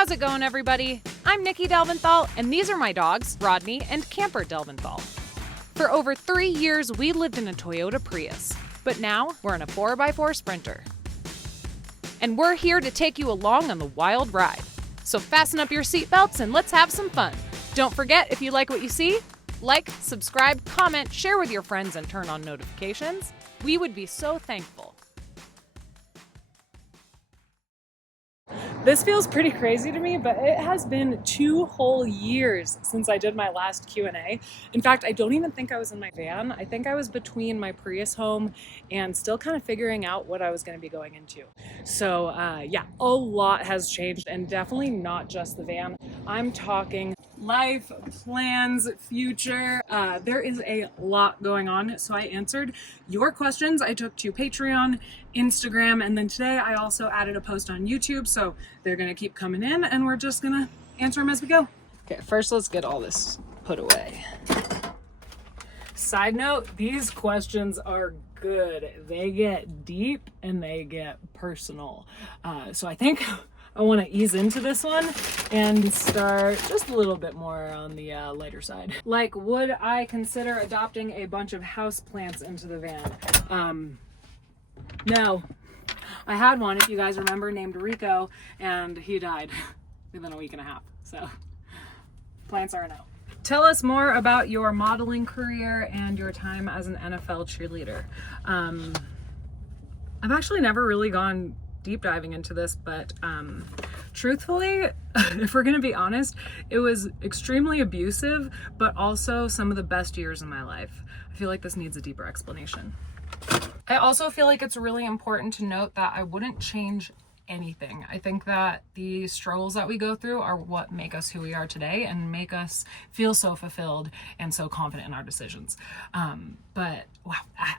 How's it going, everybody? I'm Nikki Delventhal, and these are my dogs, Rodney and Camper Delventhal. For over 3 years, we lived in a Toyota Prius, but now we're in a 4x4 Sprinter. And we're here to take you along on the wild ride. So fasten up your seatbelts and let's have some fun. Don't forget, if you like what you see, like, subscribe, comment, share with your friends, and turn on notifications. We would be so thankful. This feels pretty crazy to me, but it has been 2 whole years since I did my last Q&A. In fact, I don't even think I was in my van. I think I was between my Prius home and still kind of figuring out what I was going to be going into. So yeah, a lot has changed, and definitely not just the van. I'm talking life, plans, future. There is a lot going on. So I answered your questions. I took to Patreon, Instagram, and then today I also added a post on YouTube. So they're gonna keep coming in and we're just gonna answer them as we go. Okay, first let's get all this put away. Side note, these questions are good. They get deep and they get personal. So I think I want to ease into this one and start just a little bit more on the lighter side. Like, would I consider adopting a bunch of house plants into the van? No. I had one, if you guys remember, named Rico, and he died within a week and a half. So plants are a no. Tell us more about your modeling career and your time as an NFL cheerleader. I've actually never really gone deep diving into this, but truthfully, if we're gonna be honest, it was extremely abusive, but also some of the best years in my life. I feel like this needs a deeper explanation. I also feel like it's really important to note that I wouldn't change anything. I think that the struggles that we go through are what make us who we are today and make us feel so fulfilled and so confident in our decisions. But wow,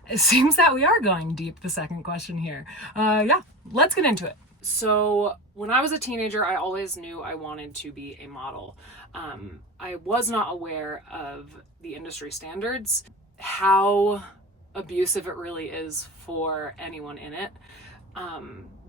it seems that we are going deep, the second question here. Yeah, let's get into it. So when I was a teenager, I always knew I wanted to be a model. I was not aware of the industry standards, how abusive it really is for anyone in it,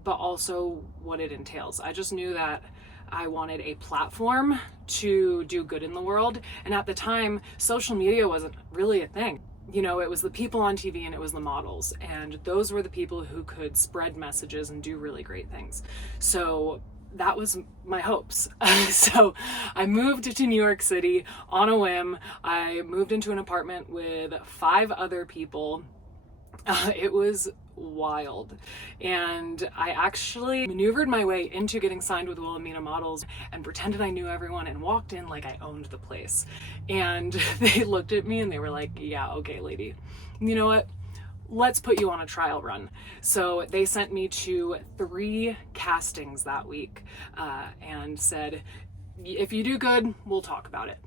but also what it entails. I just knew that I wanted a platform to do good in the world. And at the time, social media wasn't really a thing. You know, it was the people on TV and it was the models. And those were the people who could spread messages and do really great things. So that was my hopes. So I moved to New York City on a whim. I moved into an apartment with 5 other people. It was wild. And I actually maneuvered my way into getting signed with Wilhelmina Models and pretended I knew everyone and walked in like I owned the place. And they looked at me and they were like, yeah, okay, lady. You know what? Let's put you on a trial run. So they sent me to 3 castings that week and said, if you do good, we'll talk about it.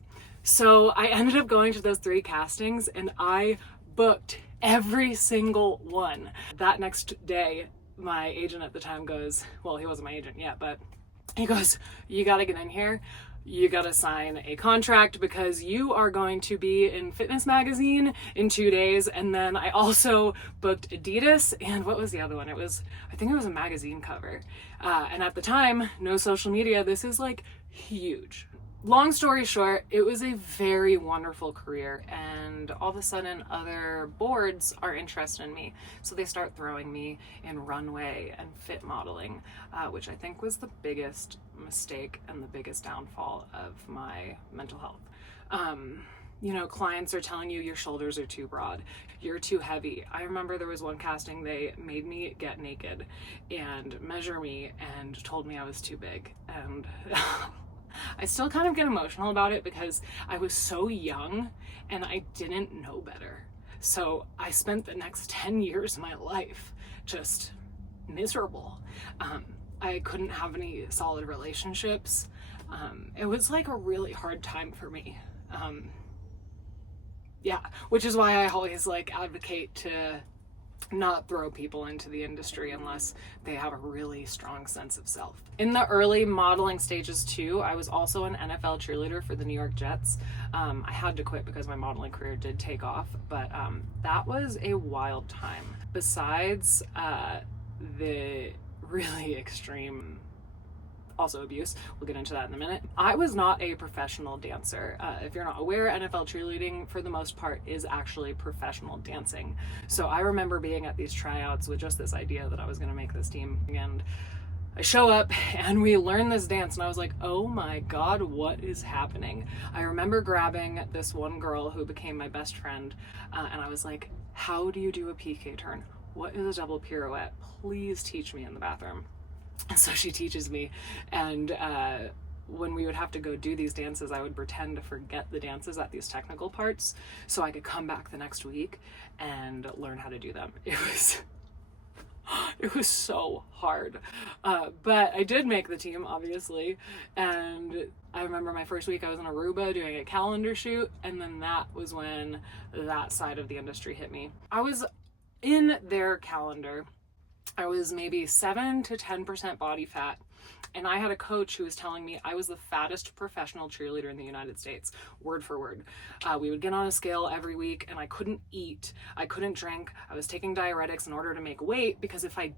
So I ended up going to those 3 castings and I booked every single one. That next day, my agent at the time goes, well, he wasn't my agent yet, but he goes, you gotta get in here. You gotta sign a contract because you are going to be in Fitness Magazine in 2 days. And then I also booked Adidas, and what was the other one? I think it was a magazine cover. And at the time, no social media. This is like huge. Long story short, it was a very wonderful career, and all of a sudden other boards are interested in me. So they start throwing me in runway and fit modeling, which I think was the biggest mistake and the biggest downfall of my mental health. You know, clients are telling you your shoulders are too broad, you're too heavy. I remember there was one casting, they made me get naked and measure me and told me I was too big. And I still kind of get emotional about it because I was so young and I didn't know better. So I spent the next 10 years of my life just miserable. I couldn't have any solid relationships. It was like a really hard time for me. Yeah, which is why I always like advocate to not throw people into the industry unless they have a really strong sense of self. In the early modeling stages too, I was also an NFL cheerleader for the New York Jets. I had to quit because my modeling career did take off, but that was a wild time. Besides the really extreme also abuse. We'll get into that in a minute. I was not a professional dancer. If you're not aware, NFL cheerleading for the most part is actually professional dancing. So I remember being at these tryouts with just this idea that I was going to make this team, and I show up and we learn this dance and I was like, oh my God, what is happening? I remember grabbing this one girl who became my best friend and I was like, how do you do a PK turn? What is a double pirouette? Please teach me in the bathroom. And so she teaches me, and when we would have to go do these dances, I would pretend to forget the dances at these technical parts so I could come back the next week and learn how to do them. It was so hard, but I did make the team, obviously, and I remember my first week I was in Aruba doing a calendar shoot, and then that was when that side of the industry hit me. I was in their calendar. I was maybe 7 to 10% body fat, and I had a coach who was telling me I was the fattest professional cheerleader in the United States, word for word. We would get on a scale every week, and I couldn't eat, I couldn't drink, I was taking diuretics in order to make weight, because if I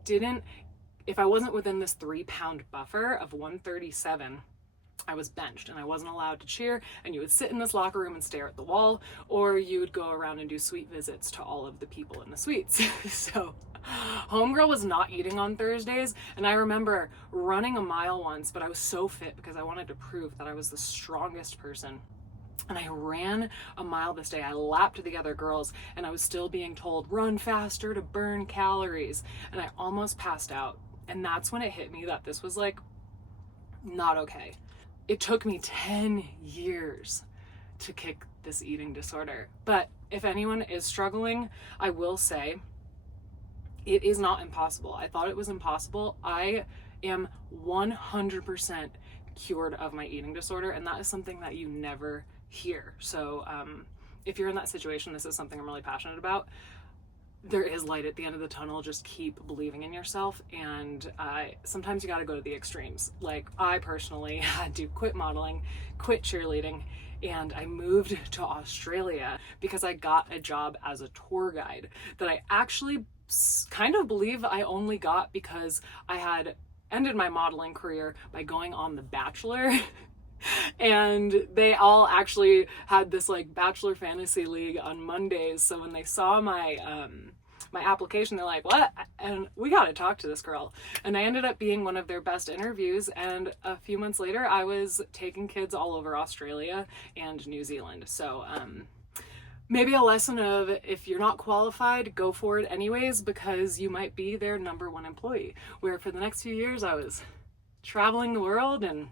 wasn't within this 3-pound buffer of 137, I was benched and I wasn't allowed to cheer, and you would sit in this locker room and stare at the wall, or you would go around and do suite visits to all of the people in the suites. So homegirl was not eating on Thursdays, and I remember running a mile once, but I was so fit because I wanted to prove that I was the strongest person. And I ran a mile this day. I lapped the other girls, and I was still being told, run faster to burn calories. And I almost passed out. And that's when it hit me that this was like not okay. It took me 10 years to kick this eating disorder. But if anyone is struggling, I will say it is not impossible. I thought it was impossible. I am 100% cured of my eating disorder, and that is something that you never hear. So if you're in that situation, this is something I'm really passionate about. There is light at the end of the tunnel. Just keep believing in yourself, and sometimes you got to go to the extremes. Like, I personally had to quit modeling, quit cheerleading, and I moved to Australia because I got a job as a tour guide that I actually kind of believe I only got because I had ended my modeling career by going on The Bachelor. And they all actually had this like Bachelor Fantasy League on Mondays. So when they saw my my application, they're like, what? And we got to talk to this girl. And I ended up being one of their best interviews. And a few months later, I was taking kids all over Australia and New Zealand. So maybe a lesson of, if you're not qualified, go for it anyways, because you might be their #1 employee. Where for the next few years, I was traveling the world and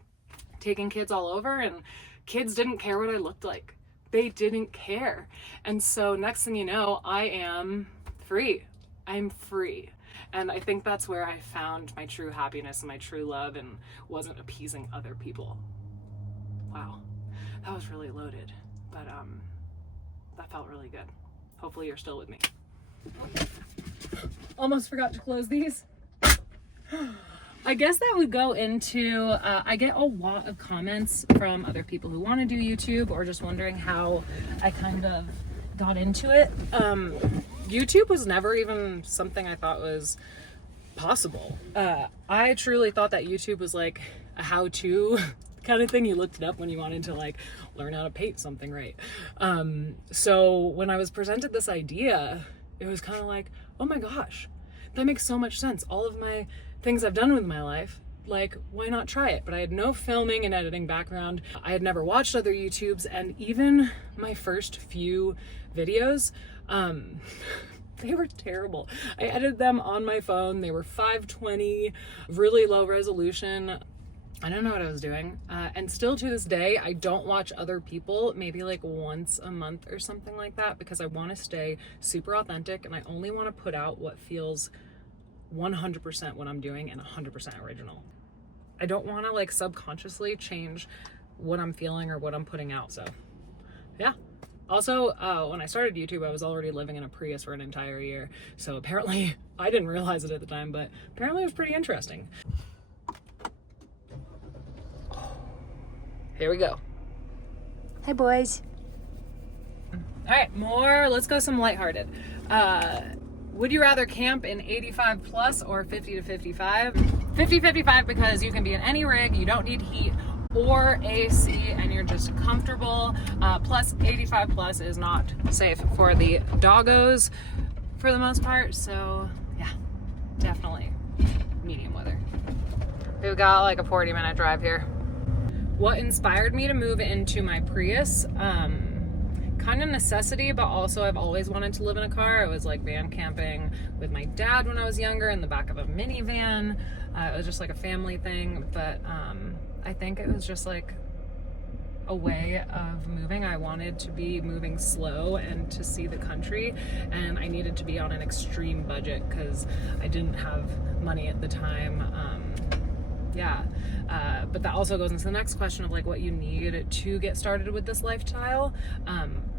taking kids all over, and kids didn't care what I looked like. They didn't care. And so next thing you know, I am free. I'm free. And I think that's where I found my true happiness and my true love, and wasn't appeasing other people. Wow, that was really loaded, but that felt really good. Hopefully you're still with me. Almost forgot to close these. I guess that would go into, I get a lot of comments from other people who want to do YouTube, or just wondering how I kind of got into it. YouTube was never even something I thought was possible. I truly thought that YouTube was like a how-to kind of thing. You looked it up when you wanted to like learn how to paint something right. So when I was presented this idea, it was kind of like, oh my gosh, that makes so much sense. All of my things I've done with my life, like, why not try it? But I had no filming and editing background. I had never watched other YouTubes, and even my first few videos, they were terrible. I edited them on my phone. They were 520, really low resolution. I don't know what I was doing. And still to this day, I don't watch other people, maybe like once a month or something like that, because I want to stay super authentic, and I only want to put out what feels 100% what I'm doing and 100% original. I don't want to like subconsciously change what I'm feeling or what I'm putting out. So yeah. Also, when I started YouTube, I was already living in a Prius for an entire year. So apparently, I didn't realize it at the time, but apparently it was pretty interesting. Here we go. Hi, boys. All right, let's go some lighthearted. Would you rather camp in 85 plus or 50 to 55? 50-55 because you can be in any rig, you don't need heat or AC, and you're just comfortable. Plus 85 plus is not safe for the doggos for the most part. So yeah, definitely medium weather. We've got like a 40-minute drive here. What inspired me to move into my Prius? Kind of necessity, but also I've always wanted to live in a car. I was like van camping with my dad when I was younger in the back of a minivan. It was just like a family thing, but I think it was just like a way of moving. I wanted to be moving slow and to see the country, and I needed to be on an extreme budget because I didn't have money at the time. But that also goes into the next question of like what you need to get started with this lifestyle.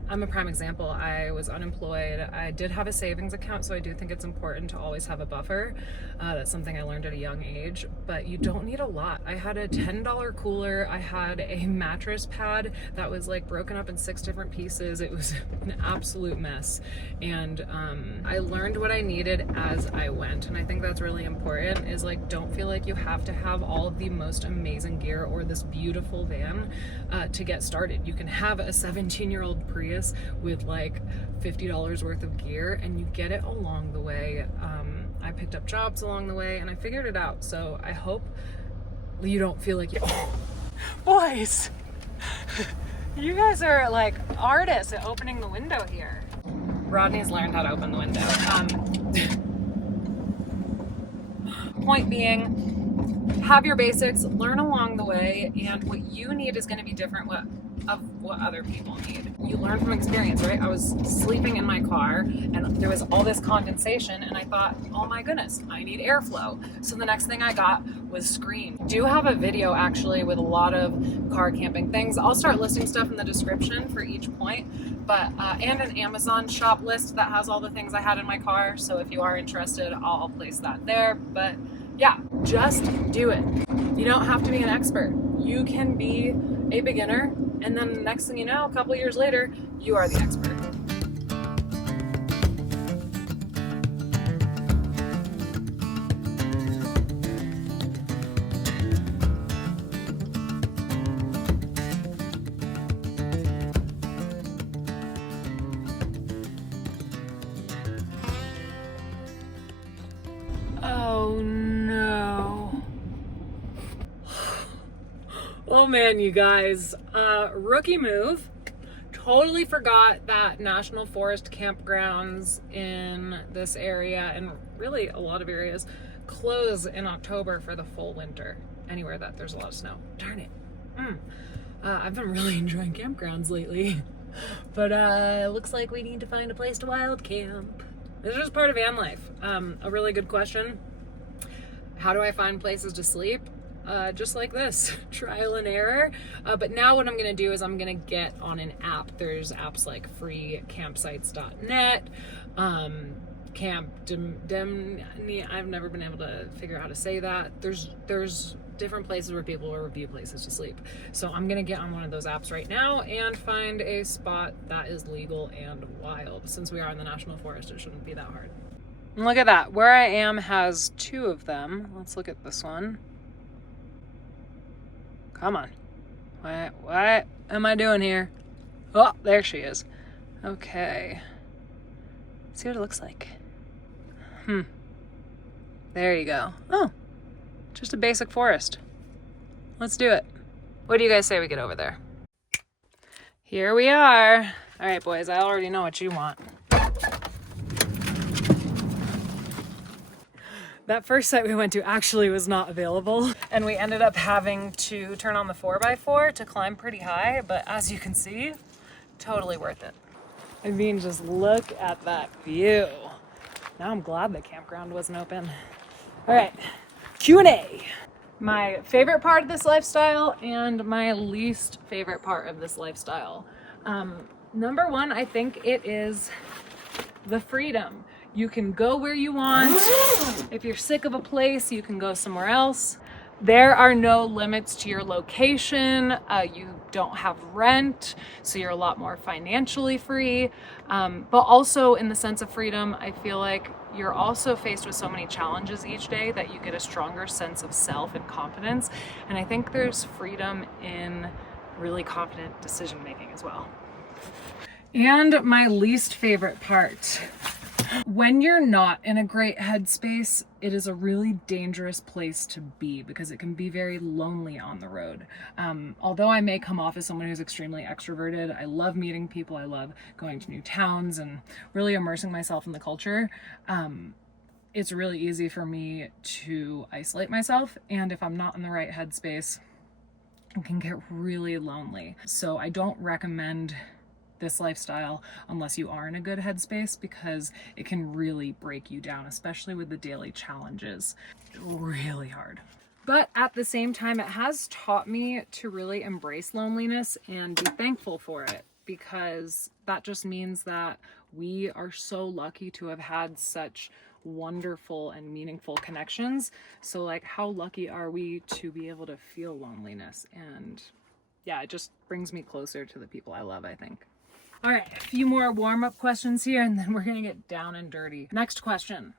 I'm a prime example. I was unemployed. I did have a savings account, so I do think it's important to always have a buffer. That's something I learned at a young age, but you don't need a lot. I had a $10 cooler. I had a mattress pad that was like broken up in 6 different pieces. It was an absolute mess. And I learned what I needed as I went. And I think that's really important, is like, don't feel like you have to have all of the most amazing gear or this beautiful van to get started. You can have a 17-year-old Prius with like $50 worth of gear, and you get it along the way. I picked up jobs along the way and I figured it out. So I hope you don't feel like boys, you guys are like artists at opening the window here. Rodney's learned how to open the window. Point being, have your basics, learn along the way, and what you need is going to be different of what other people need. You learn from experience, right? I was sleeping in my car and there was all this condensation, and I thought, oh my goodness, I need airflow. So the next thing I got was screen. I do have a video actually with a lot of car camping things. I'll start listing stuff in the description for each point, but and an Amazon shop list that has all the things I had in my car. So if you are interested, I'll place that there. But yeah, just do it. You don't have to be an expert. You can be a beginner, and then the next thing you know, a couple years later, you are the expert. Oh no. Oh man, you guys, rookie move. Totally forgot that national forest campgrounds in this area, and really a lot of areas, close in October for the full winter, anywhere that there's a lot of snow. Darn it. I've been really enjoying campgrounds lately, but it looks like we need to find a place to wild camp. This is just part of van life. A really good question. How do I find places to sleep? Just like this, trial and error. But now what I'm gonna do is I'm gonna get on an app. There's apps like freecampsites.net, I've never been able to figure out how to say that. There's different places where people will review places to sleep. So I'm gonna get on one of those apps right now and find a spot that is legal and wild. Since we are in the National Forest, it shouldn't be that hard. And look at that, where I am has 2 of them. Let's look at this one. Come on. What am I doing here? Oh, there she is. Okay. Let's see what it looks like. There you go. Oh, just a basic forest. Let's do it. What do you guys say we get over there? Here we are. All right, boys, I already know what you want. That first site we went to actually was not available, and we ended up having to turn on the 4x4 to climb pretty high, but as you can see, totally worth it. I mean, just look at that view. Now I'm glad the campground wasn't open. All right, Q&A. My favorite part of this lifestyle and my least favorite part of this lifestyle. Number one, I think it is the freedom. You can go where you want. If you're sick of a place, you can go somewhere else. There are no limits to your location. You don't have rent, so you're a lot more financially free. But also in the sense of freedom, I feel like you're also faced with so many challenges each day that you get a stronger sense of self and confidence. And I think there's freedom in really confident decision making as well. And my least favorite part. When you're not in a great headspace, it is a really dangerous place to be because it can be very lonely on the road. Although I may come off as someone who's extremely extroverted, I love meeting people, I love going to new towns and really immersing myself in the culture. It's really easy for me to isolate myself, and if I'm not in the right headspace, it can get really lonely. So I don't recommend this lifestyle unless you are in a good headspace because it can really break you down, especially with the daily challenges. It's really hard. But at the same time, it has taught me to really embrace loneliness and be thankful for it, because that just means that we are so lucky to have had such wonderful and meaningful connections. So like, how lucky are we to be able to feel loneliness? And yeah, it just brings me closer to the people I love, I think. All right, a few more warm-up questions here, and then we're gonna get down and dirty. Next question.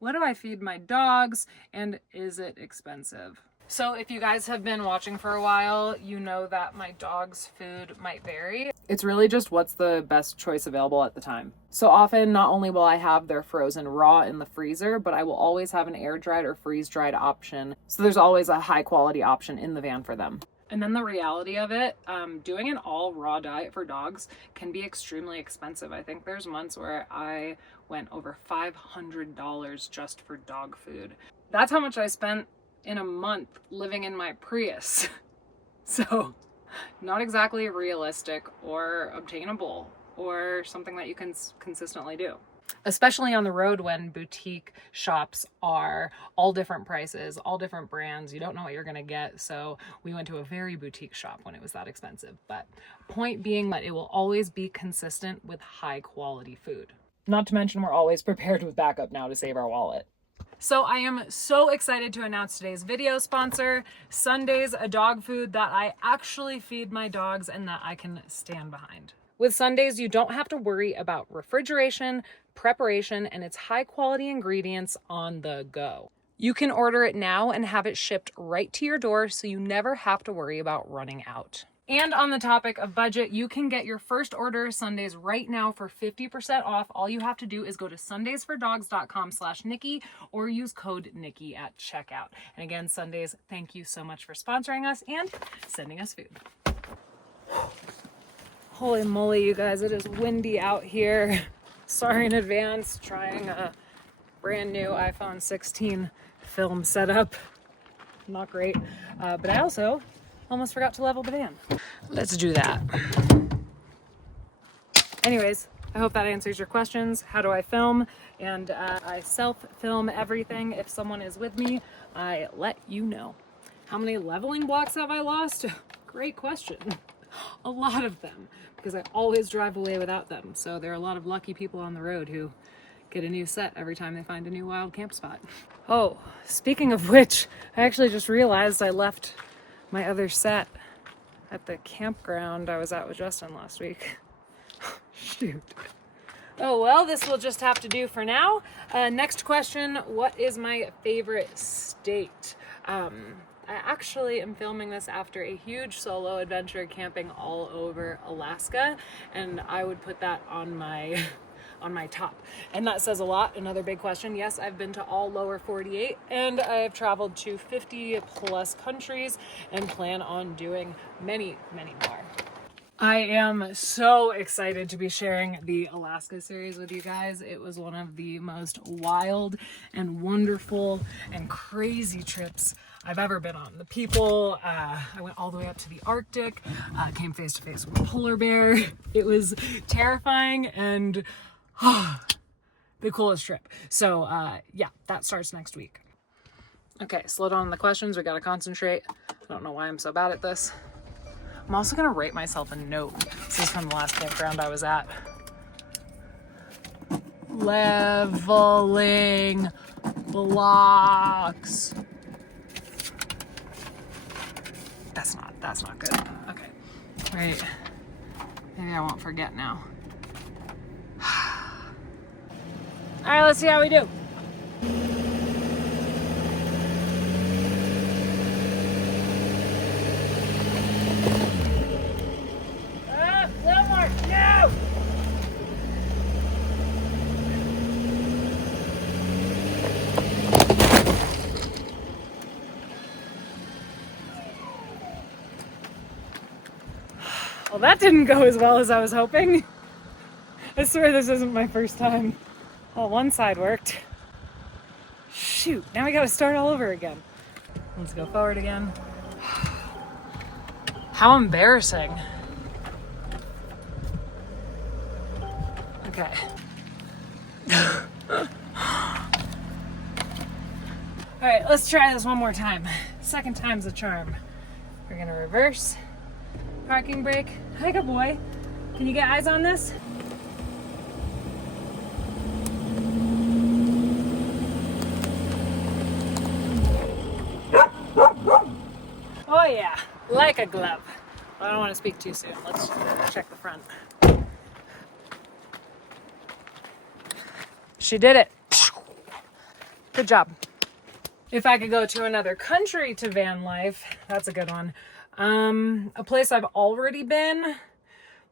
What do I feed my dogs, and is it expensive? So if you guys have been watching for a while, you know that my dog's food might vary. It's really just what's the best choice available at the time. So often, not only will I have their frozen raw in the freezer, but I will always have an air-dried or freeze-dried option. So there's always a high-quality option in the van for them. And then the reality of it, doing an all raw diet for dogs can be extremely expensive. I think there's months where I went over $500 just for dog food. That's how much I spent in a month living in my Prius. So not exactly realistic or obtainable or something that you can consistently do. Especially on the road when boutique shops are all different prices, all different brands. You don't know what you're going to get. So we went to a very boutique shop when it was that expensive. But point being that it will always be consistent with high quality food. Not to mention we're always prepared with backup now to save our wallet. So I am so excited to announce today's video sponsor, Sundays, a dog food that I actually feed my dogs and that I can stand behind. With Sundays, you don't have to worry about refrigeration, preparation, and its high quality ingredients on the go. You can order it now and have it shipped right to your door so you never have to worry about running out. And on the topic of budget, you can get your first order of Sundays right now for 50% off. All you have to do is go to sundaysfordogs.com/Nikki or use code Nikki at checkout. And again, Sundays, thank you so much for sponsoring us and sending us food. Holy moly, you guys, it is windy out here. Sorry in advance, trying a brand new iPhone 16 film setup. Not great, but I also almost forgot to level the van. Let's do that. Anyways, I hope that answers your questions. How do I film? And I self-film everything. If someone is with me, I let you know. How many leveling blocks have I lost? Great question. A lot of them, because I always drive away without them. So there are a lot of lucky people on the road who get a new set every time they find a new wild camp spot. Oh, speaking of which, I actually just realized I left my other set at the campground I was at with Justin last week. Shoot. Oh well, this will just have to do for now. Next question, what is my favorite state? I actually am filming this after a huge solo adventure camping all over Alaska, and I would put that on my top. And that says a lot. Another big question. Yes, I've been to all lower 48 and I have traveled to 50 plus countries and plan on doing many, many more. I am so excited to be sharing the Alaska series with you guys. It was one of the most wild and wonderful and crazy trips I've ever been on. The people, I went all the way up to the Arctic, came face to face with a polar bear. It was terrifying and the coolest trip. So yeah, that starts next week. Okay, slow down on the questions. We gotta concentrate. I don't know why I'm so bad at this. I'm also gonna write myself a note. This is from the last campground I was at. Leveling blocks. That's not good. Okay. Right. Maybe I won't forget now. All right, let's see how we do. No more, no! Well, that didn't go as well as I was hoping. I swear this isn't my first time. Well, one side worked. Shoot, now we gotta start all over again. Let's go forward again. How embarrassing. Okay. All right, let's try this one more time. Second time's a charm. We're gonna reverse, parking brake. Hi, good boy. Can you get eyes on this? Oh yeah, like a glove. I don't want to speak too soon. Let's check the front. She did it. Good job. If I could go to another country to van life, that's a good one. A place I've already been,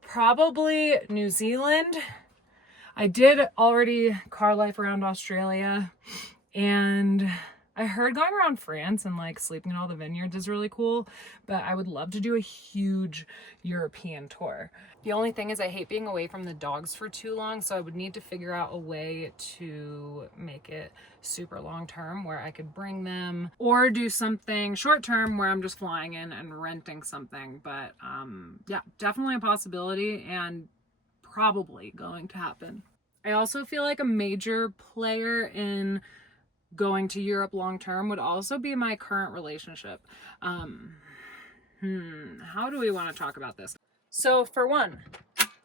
probably New Zealand. I did already car life around Australia, and I heard going around France and like sleeping in all the vineyards is really cool, but I would love to do a huge European tour. The only thing is I hate being away from the dogs for too long, so I would need to figure out a way to make it super long term where I could bring them, or do something short term where I'm just flying in and renting something. But yeah, definitely a possibility and probably going to happen. I also feel like a major player in going to Europe long term would also be my current relationship. How do we want to talk about this? So for one,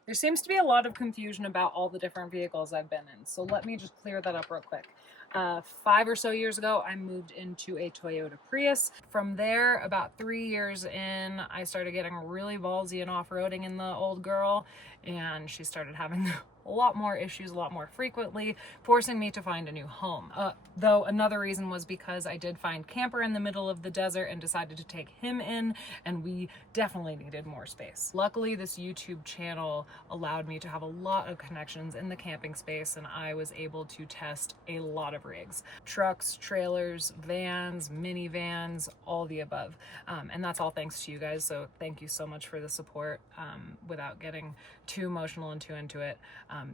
there seems to be a lot of confusion about all the different vehicles I've been in. So let me just clear that up real quick. 5 or so years ago, I moved into a Toyota Prius. From there, about 3 years in, I started getting really ballsy and off-roading in the old girl, and she started having a lot more issues a lot more frequently, forcing me to find a new home. Though another reason was because I did find Camper in the middle of the desert and decided to take him in, and we definitely needed more space. Luckily, this YouTube channel allowed me to have a lot of connections in the camping space, and I was able to test a lot of rigs. Trucks, trailers, vans, minivans, all the above. And that's all thanks to you guys, so thank you so much for the support. Without getting too emotional and too into it,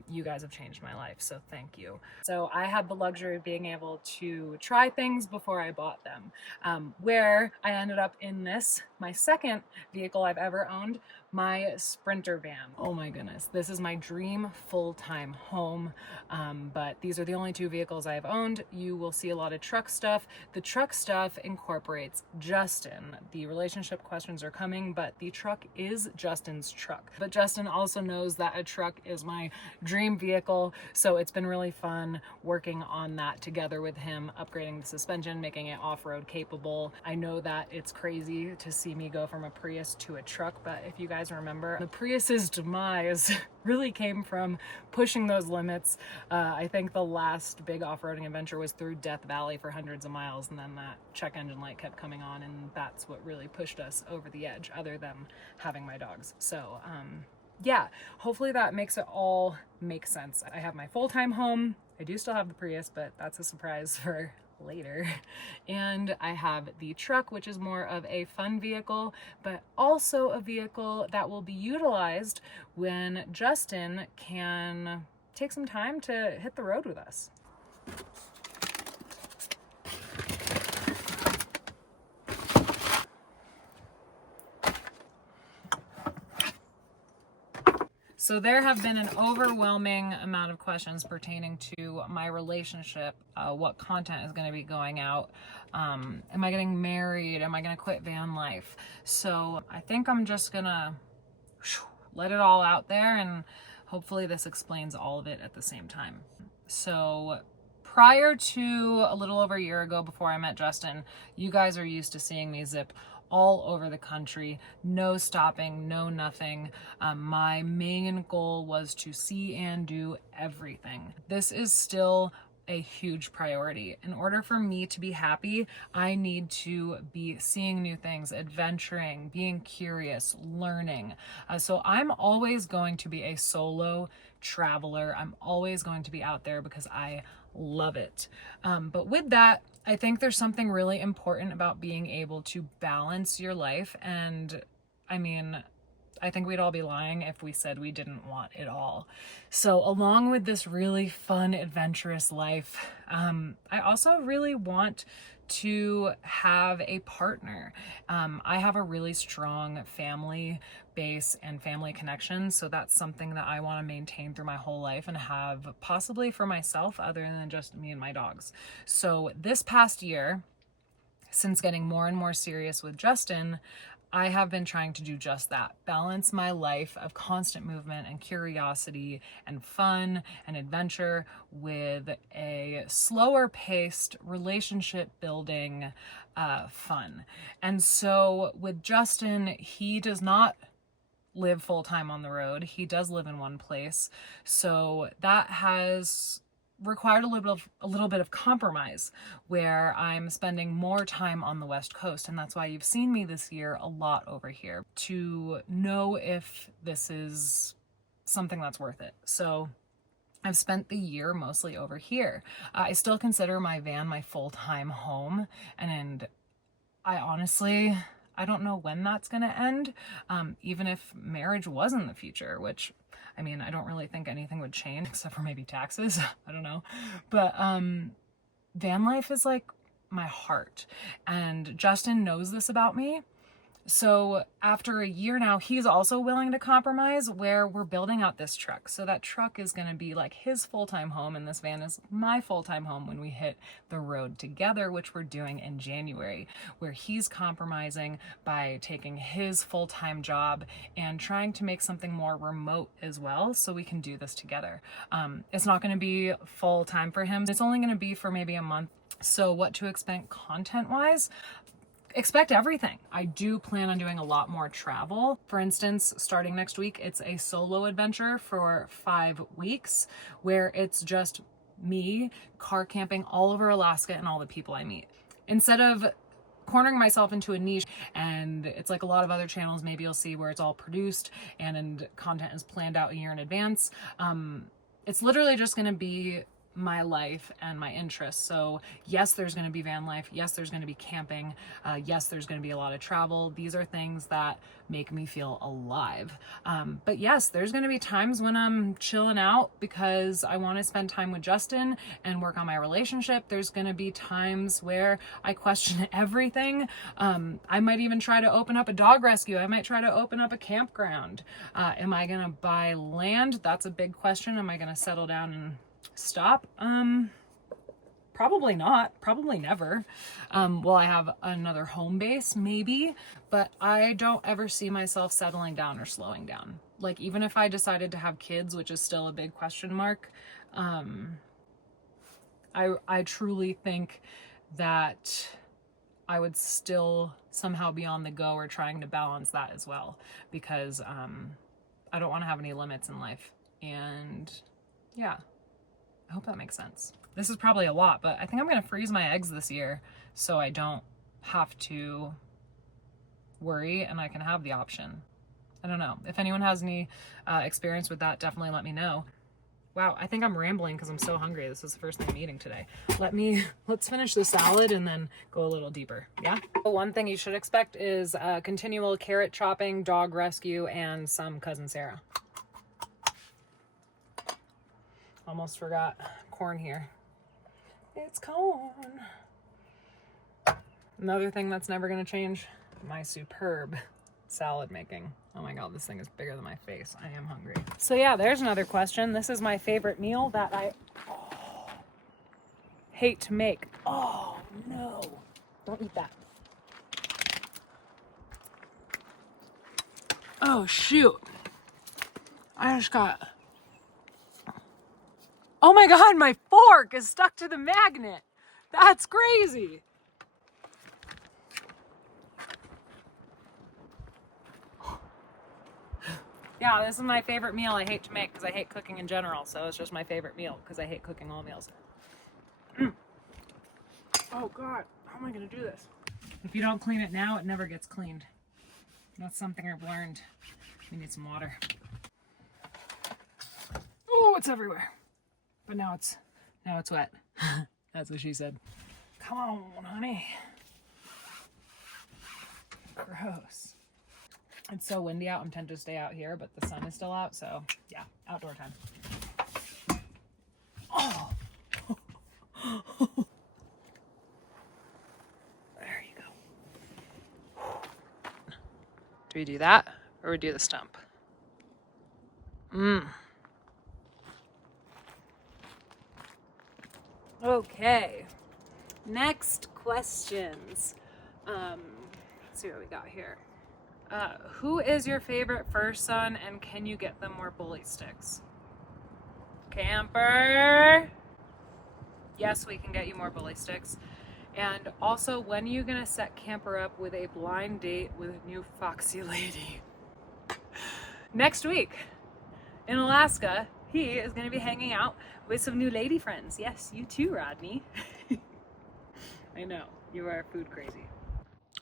you guys have changed my life, so thank you. So I had the luxury of being able to try things before I bought them, where I ended up in this, my second vehicle I've ever owned, my Sprinter van. Oh my goodness, this is my dream full-time home, but these are the only two vehicles I've owned. You will see a lot of truck stuff. The truck stuff incorporates Justin. The relationship questions are coming, but the truck is Justin's truck. But Justin also knows that a truck is my dream vehicle, so it's been really fun working on that together with him, upgrading the suspension, making it off-road capable. I know that it's crazy to see me go from a Prius to a truck, but if you guys remember, the Prius's demise really came from pushing those limits. I think the last big off-roading adventure was through Death Valley for hundreds of miles, and then that check engine light kept coming on, and that's what really pushed us over the edge, other than having my dogs. So yeah, hopefully that makes it all make sense. I have my full-time home. I do still have the Prius, but that's a surprise for later. And I have the truck, which is more of a fun vehicle, but also a vehicle that will be utilized when Justin can take some time to hit the road with us. So there have been an overwhelming amount of questions pertaining to my relationship, what content is going to be going out, am I getting married, am I going to quit van life? So I think I'm just going to let it all out there, and hopefully this explains all of it at the same time. So prior to a little over a year ago, before I met Justin, you guys are used to seeing me zip all over the country, no stopping, no nothing. My main goal was to see and do everything. This is still a huge priority. In order for me to be happy, I need to be seeing new things, adventuring, being curious, learning. So I'm always going to be a solo traveler. I'm always going to be out there because I love it. But with that, I think there's something really important about being able to balance your life. And I mean, I think we'd all be lying if we said we didn't want it all. So along with this really fun, adventurous life, I also really want to have a partner. I have a really strong family base and family connection, so that's something that I want to maintain through my whole life and have possibly for myself other than just me and my dogs. So this past year, since getting more and more serious with Justin, I have been trying to do just that. Balance my life of constant movement and curiosity and fun and adventure with a slower paced relationship building fun. And so with Justin, he does not live full-time on the road. He does live in one place. So that has required a little bit of compromise, where I'm spending more time on the West Coast, and that's why you've seen me this year a lot over here, to know if this is something that's worth it. So I've spent the year mostly over here. I still consider my van my full-time home, and I honestly, I don't know when that's going to end, even if marriage was in the future, which, I mean, I don't really think anything would change except for maybe taxes. I don't know. But van life is like my heart. And Justin knows this about me. So after a year now, he's also willing to compromise, where we're building out this truck. So that truck is going to be like his full-time home, and this van is my full-time home when we hit the road together, which we're doing in January, where he's compromising by taking his full-time job and trying to make something more remote as well, so we can do this together. It's not going to be full-time for him. It's only going to be for maybe a month. So what to expect content-wise? Expect everything. I do plan on doing a lot more travel. For instance, starting next week, it's a solo adventure for 5 weeks, where it's just me car camping all over Alaska and all the people I meet. Instead of cornering myself into a niche, and it's like a lot of other channels, maybe you'll see, where it's all produced and content is planned out a year in advance. It's literally just going to be my life and my interests. So yes, there's going to be van life. Yes, there's going to be camping. Yes, there's going to be a lot of travel. These are things that make me feel alive. But yes, there's going to be times when I'm chilling out because I want to spend time with Justin and work on my relationship. There's going to be times where I question everything. I might even try to open up a dog rescue. I might try to open up a campground. Am I going to buy land? That's a big question. Am I going to settle down and stop? Probably not. Probably never. Will I have another home base? Maybe. But I don't ever see myself settling down or slowing down. Like, even if I decided to have kids, which is still a big question mark, I truly think that I would still somehow be on the go or trying to balance that as well, because I don't want to have any limits in life. And yeah, I hope that makes sense. This is probably a lot, but I think I'm going to freeze my eggs this year so I don't have to worry and I can have the option. I don't know. If anyone has any experience with that, definitely let me know. Wow, I think I'm rambling because I'm so hungry. This is the first thing I'm eating today. Let's finish the salad and then go a little deeper, yeah? One thing you should expect is continual carrot chopping, dog rescue, and some Cousin Sarah. Almost forgot corn here. It's corn. Another thing that's never gonna change, my superb salad making. Oh my God, this thing is bigger than my face. I am hungry. So yeah, there's another question. This is my favorite meal that I hate to make. Oh no, don't eat that. Oh shoot. I just got Oh my God, my fork is stuck to the magnet. That's crazy. Yeah, this is my favorite meal I hate to make because I hate cooking in general. So it's just my favorite meal because I hate cooking all meals. Oh God, how am I gonna do this? If you don't clean it now, it never gets cleaned. That's something I've learned. We need some water. Oh, it's everywhere. But now it's wet. That's what she said. Come on, honey. Gross. It's so windy out. I'm tempted to stay out here, but the sun is still out. So yeah, outdoor time. Oh. There you go. Do we do that or we do the stump? Okay. Next questions. Let's see what we got here. Who is your favorite first son and can you get them more bully sticks? Camper. Yes, we can get you more bully sticks. And also, when are you gonna set Camper up with a blind date with a new foxy lady? Next week in Alaska, he is gonna be hanging out with some new lady friends. Yes, you too, Rodney. I know, you are food crazy.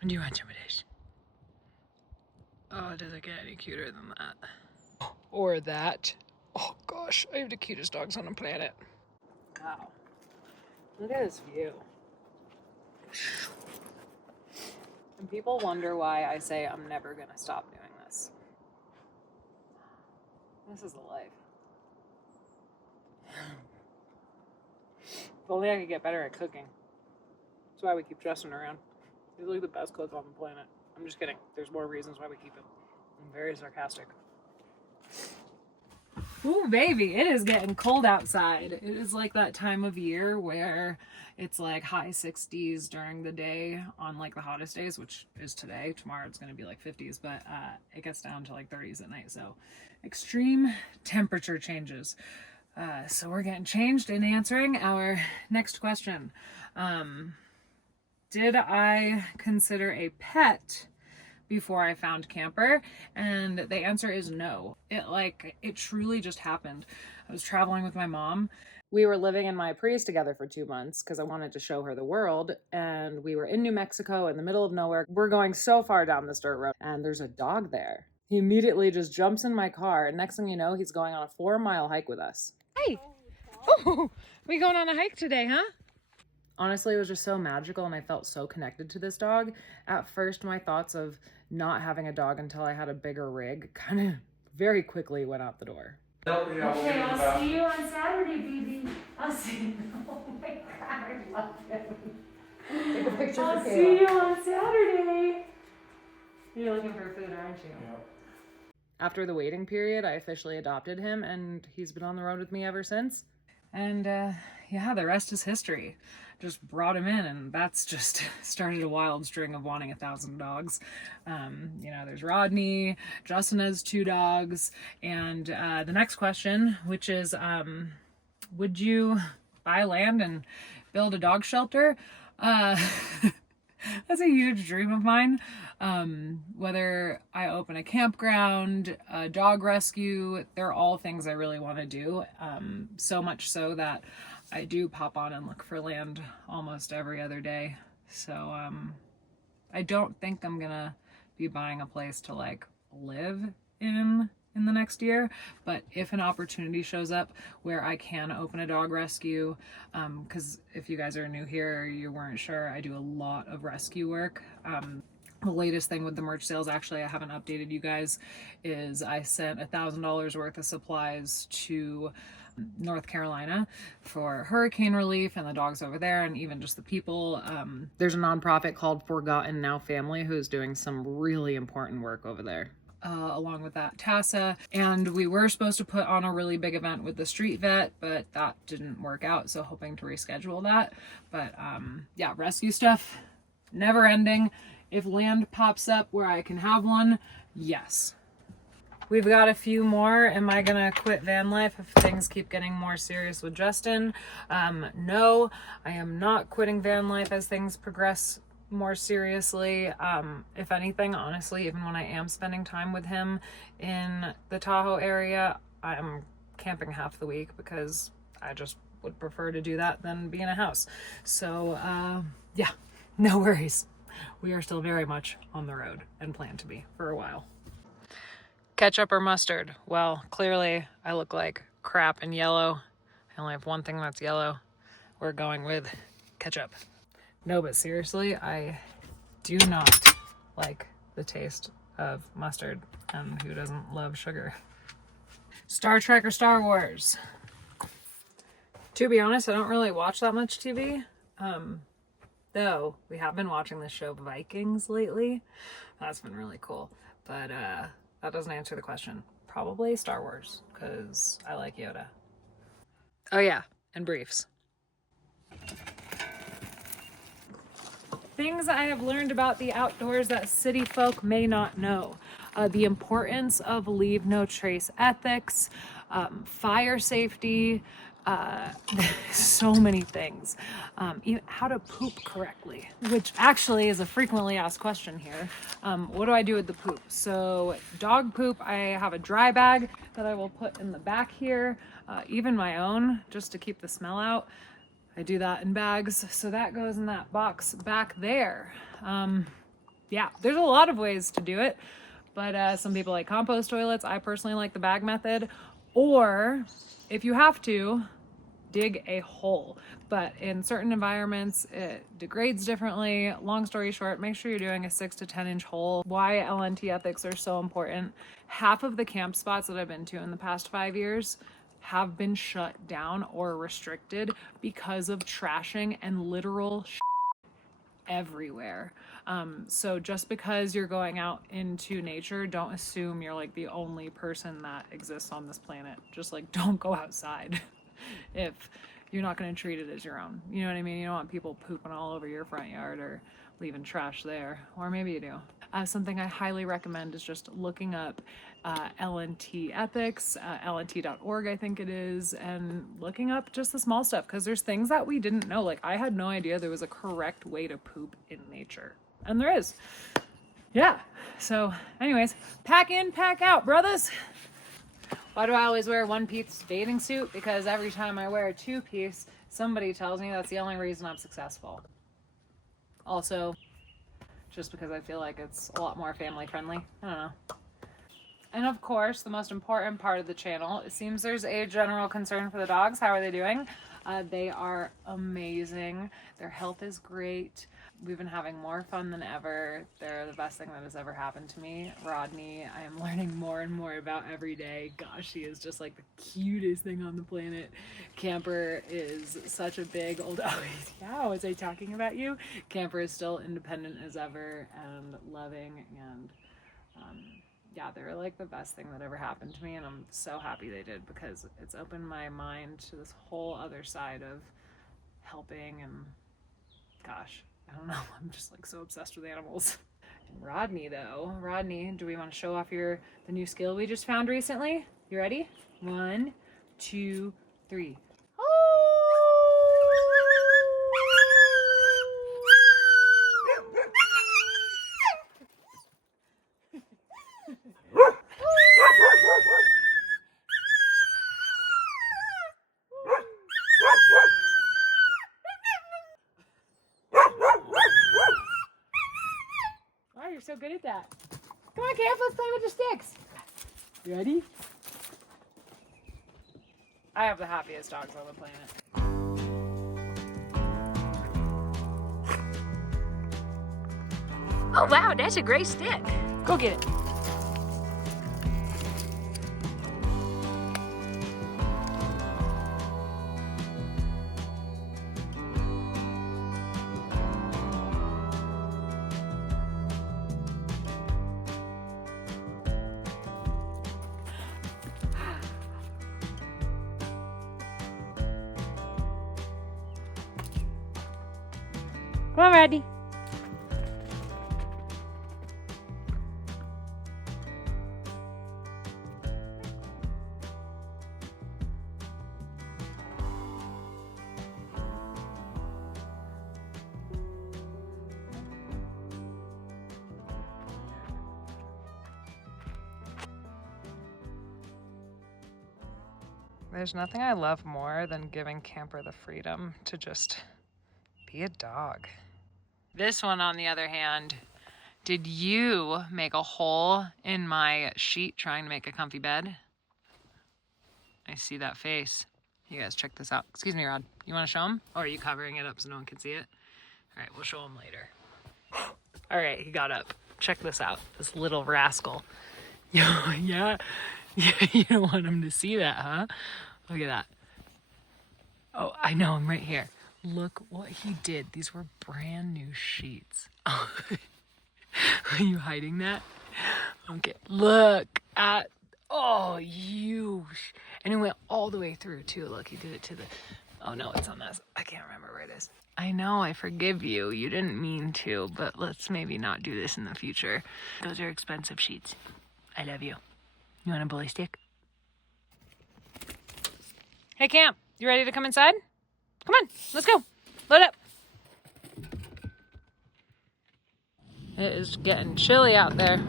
Do you want some of this? Oh, does it get any cuter than that? Or that. Oh gosh, I have the cutest dogs on the planet. Wow. Look at this view. And people wonder why I say I'm never gonna stop doing this. This is the life. If only I could get better at cooking. That's why we keep Justin around. He's like the best cook on the planet. I'm just kidding. There's more reasons why we keep him. I'm very sarcastic. Ooh, baby, it is getting cold outside. It is like that time of year where it's like high 60s during the day on like the hottest days, which is today. Tomorrow it's going to be like 50s, but it gets down to like 30s at night. So extreme temperature changes. So we're getting changed in answering our next question. Did I consider a pet before I found Camper? And the answer is no. It truly just happened. I was traveling with my mom. We were living in my Prius together for 2 months because I wanted to show her the world. And we were in New Mexico in the middle of nowhere. We're going so far down this dirt road and there's a dog there. He immediately just jumps in my car. And next thing you know, he's going on a 4-mile hike with us. Hey. Oh, we going on a hike today, huh? Honestly, it was just so magical and I felt so connected to this dog. At first, my thoughts of not having a dog until I had a bigger rig kind of very quickly went out the door. Okay, I'll see you on Saturday, baby. I'll see you. Oh my God, I love him. Take a picture I'll see you on Saturday. You're looking for food, aren't you? Yeah. After the waiting period, I officially adopted him and he's been on the road with me ever since. And yeah, the rest is history. Just brought him in and that's just started a wild string of wanting 1,000 dogs. There's Rodney, Justin has 2 dogs, and the next question, which is, would you buy land and build a dog shelter? That's a huge dream of mine. Whether I open a campground, a dog rescue, they're all things I really want to do. So much so that I do pop on and look for land almost every other day. So I don't think I'm gonna be buying a place to like live in the next year, but if an opportunity shows up where I can open a dog rescue, because if you guys are new here or you weren't sure, I do a lot of rescue work. The latest thing with the merch sales, actually I haven't updated you guys, is I sent $1,000 worth of supplies to North Carolina for hurricane relief and the dogs over there and even just the people. There's a nonprofit called Forgotten Now Family who's doing some really important work over there. Along with that, TASA, and we were supposed to put on a really big event with the street vet, but that didn't work out, so hoping to reschedule that. But yeah, rescue stuff, never ending. If land pops up where I can have one, yes. We've got a few more. Am I gonna quit van life if things keep getting more serious with Justin? No, I am not quitting van life as things progress more seriously. If anything, honestly, even when I am spending time with him in the Tahoe area, I'm camping half the week because I just would prefer to do that than be in a house. So yeah, no worries. We are still very much on the road and plan to be for a while. Ketchup or mustard? Well, clearly I look like crap in yellow. I only have one thing that's yellow. We're going with ketchup. No, but seriously, I do not like the taste of mustard, and who doesn't love sugar? Star Trek or Star Wars? To be honest, I don't really watch that much TV. Though we have been watching the show Vikings lately. That's been really cool. But that doesn't answer the question. Probably Star Wars, because I like Yoda. Oh yeah, and briefs. Things I have learned about the outdoors that city folk may not know. The importance of leave no trace ethics, fire safety, so many things. Even how to poop correctly, which actually is a frequently asked question here. What do I do with the poop? So dog poop, I have a dry bag that I will put in the back here, even my own, just to keep the smell out. I do that in bags, so that goes in that box back there. Yeah, there's a lot of ways to do it, but some people like compost toilets. I personally like the bag method, or if you have to, dig a hole. But in certain environments, it degrades differently. Long story short, make sure you're doing a 6 to 10 inch hole. Why LNT ethics are so important. Half of the camp spots that I've been to in the past 5 years have been shut down or restricted because of trashing and literal everywhere. So just because you're going out into nature, don't assume you're like the only person that exists on this planet. Just like, don't go outside if you're not going to treat it as your own. You know what I mean? You don't want people pooping all over your front yard or leaving trash there, or maybe you do. Something I highly recommend is just looking up LNT ethics, lnt.org I think it is, and looking up just the small stuff, because there's things that we didn't know. Like, I had no idea there was a correct way to poop in nature, and there is. Yeah, so anyways, pack in, pack out, brothers. Why do I always wear a one-piece bathing suit? Because every time I wear a two-piece, somebody tells me that's the only reason I'm successful. Also, just because I feel like it's a lot more family friendly. I don't know. And of course, the most important part of the channel, it seems there's a general concern for the dogs. How are they doing? They are amazing. Their health is great. We've been having more fun than ever. They're the best thing that has ever happened to me. Rodney, I am learning more and more about every day. Gosh, she is just like the cutest thing on the planet. Camper is such a big old, oh yeah, was I talking about you? Camper is still independent as ever and loving, and yeah, they're like the best thing that ever happened to me, and I'm so happy they did, because it's opened my mind to this whole other side of helping, and gosh, I don't know, I'm just like so obsessed with animals. And Rodney though, Rodney, do we want to show off the new skill we just found recently? You ready? 1, 2, 3. You're so good at that. Come on, Camp, let's play with the sticks. You ready? I have the happiest dogs on the planet. Oh wow, that's a great stick. Go get it. Come on, Rodney. There's nothing I love more than giving Camper the freedom to just be a dog. This one, on the other hand, did you make a hole in my sheet trying to make a comfy bed? I see that face. You guys check this out. Excuse me, Rod. You want to show him? Or are you covering it up so no one can see it? All right, we'll show him later. All right, he got up. Check this out. This little rascal. Yeah. You don't want him to see that, huh? Look at that. Oh, I know, I'm right here. Look what he did. These were brand new sheets. Are you hiding that? Okay, look at, and it went all the way through too. Look, he did it to the, oh no, it's on this. I can't remember where it is. I know, I forgive you. You didn't mean to, but let's maybe not do this in the future. Those are expensive sheets. I love you. You want a bully stick? Hey, Camp, you ready to come inside? Come on, let's go. Load up. It is getting chilly out there.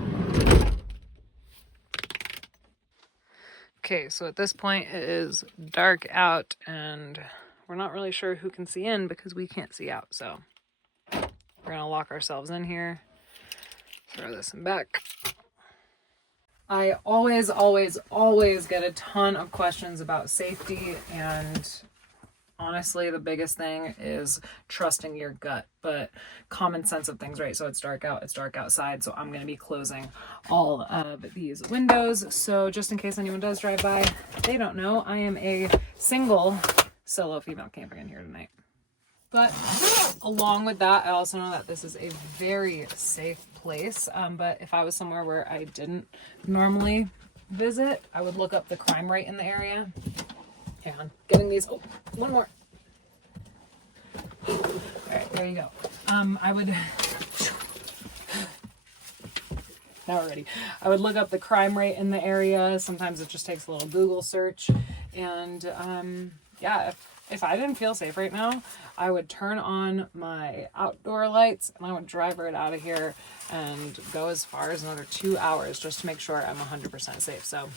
Okay, so at this point it is dark out and we're not really sure who can see in because we can't see out. So we're gonna lock ourselves in here. Throw this in back. I always get a ton of questions about safety, and honestly, the biggest thing is trusting your gut, but common sense of things, right? So it's dark out, it's dark outside, so I'm going to be closing all of these windows. So just in case anyone does drive by, they don't know, I am a single solo female camping in here tonight. But along with that, I also know that this is a very safe place. But if I was somewhere where I didn't normally visit, I would look up the crime rate in the area. Hang on, getting these. Oh, one more. All right, there you go. I would. Now we're ready. I would look up the crime rate in the area. Sometimes it just takes a little Google search, and yeah. If I didn't feel safe right now, I would turn on my outdoor lights and I would drive right out of here and go as far as another 2 hours just to make sure I'm 100% safe. So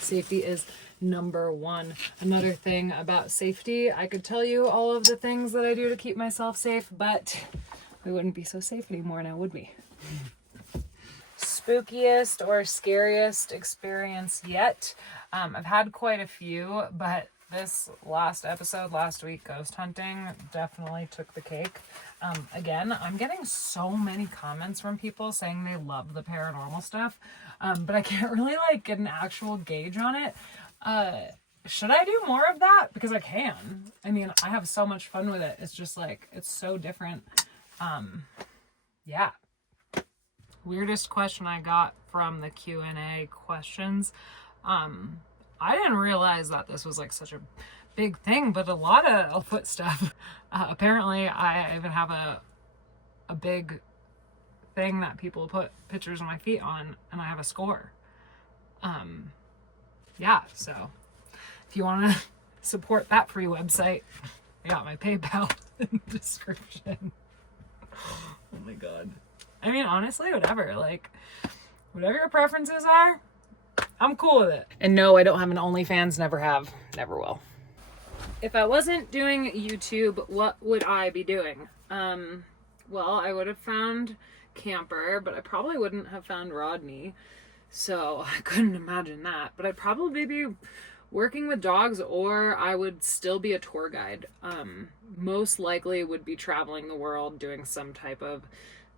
safety is number one. Another thing about safety, I could tell you all of the things that I do to keep myself safe, but we wouldn't be so safe anymore now, would we? Spookiest or scariest experience yet? I've had quite a few, but this last episode, last week, ghost hunting, definitely took the cake. Again, I'm getting so many comments from people saying they love the paranormal stuff, but I can't really get an actual gauge on it. Should I do more of that? Because I can. I mean, I have so much fun with it. It's just it's so different. Yeah. Weirdest question I got from the Q&A questions. I didn't realize that this was such a big thing, but a lot of foot stuff. Apparently, I even have a big thing that people put pictures of my feet on, and I have a score. Yeah, so if you want to support that free website, I got my PayPal in the description. Oh my god. I mean, honestly, whatever. Whatever your preferences are, I'm cool with it. And no, I don't have an OnlyFans, never have, never will. If I wasn't doing YouTube, what would I be doing? Well, I would have found Camper, but I probably wouldn't have found Rodney. So I couldn't imagine that. But I'd probably be working with dogs, or I would still be a tour guide. Most likely would be traveling the world, doing some type of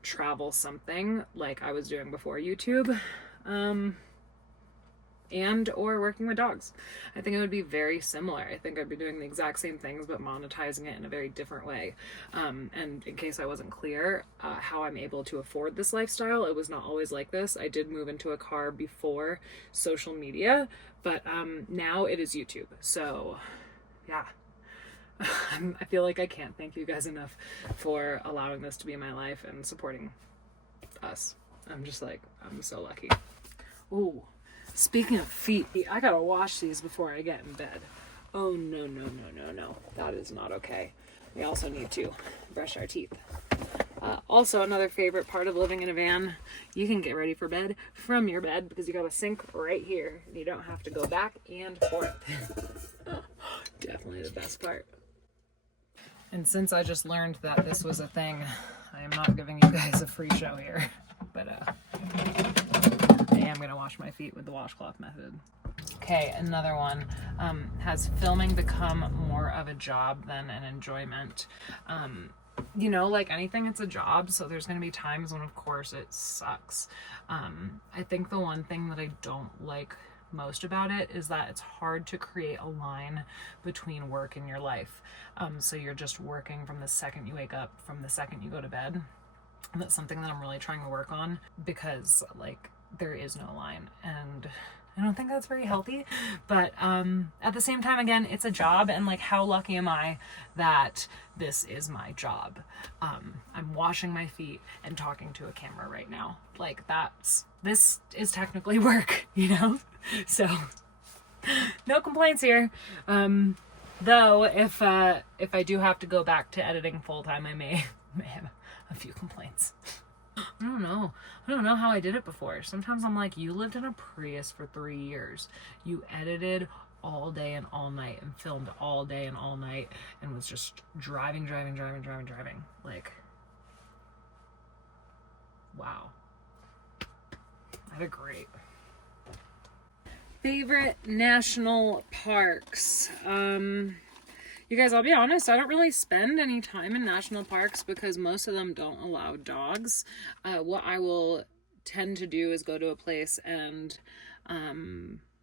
travel something like I was doing before YouTube. And or working with dogs. I think it would be very similar. I think I'd be doing the exact same things but monetizing it in a very different way. And in case I wasn't clear how I'm able to afford this lifestyle, it was not always like this. I did move into a car before social media, but now it is YouTube. So yeah. I feel like I can't thank you guys enough for allowing this to be my life and supporting us. I'm just I'm so lucky. Ooh. Speaking of feet, I gotta wash these before I get in bed. Oh, no. That is not okay. We also need to brush our teeth. Also, another favorite part of living in a van, you can get ready for bed from your bed because you got a sink right here. And you don't have to go back and forth. Definitely the best part. And since I just learned that this was a thing, I am not giving you guys a free show here. But I am going to wash my feet with the washcloth method. Okay, another one. Has filming become more of a job than an enjoyment? You know, like anything, it's a job, so there's going to be times when, of course, it sucks. I think the one thing that I don't like most about it is that it's hard to create a line between work and your life. So you're just working from the second you wake up, from the second you go to bed. And that's something that I'm really trying to work on because, like, there is no line, and I don't think that's very healthy. But at the same time, again, it's a job, and like, how lucky am I that this is my job? I'm washing my feet and talking to a camera right now. Like, this is technically work, you know? So no complaints here. Though if I do have to go back to editing full time, I may have a few complaints. I don't know how I did it before. Sometimes I'm like, you lived in a Prius for 3 years. You edited all day and all night and filmed all day and all night and was just driving. Like, wow. I did great. Favorite national parks? You guys, I'll be honest, I don't really spend any time in national parks because most of them don't allow dogs. What I will tend to do is go to a place and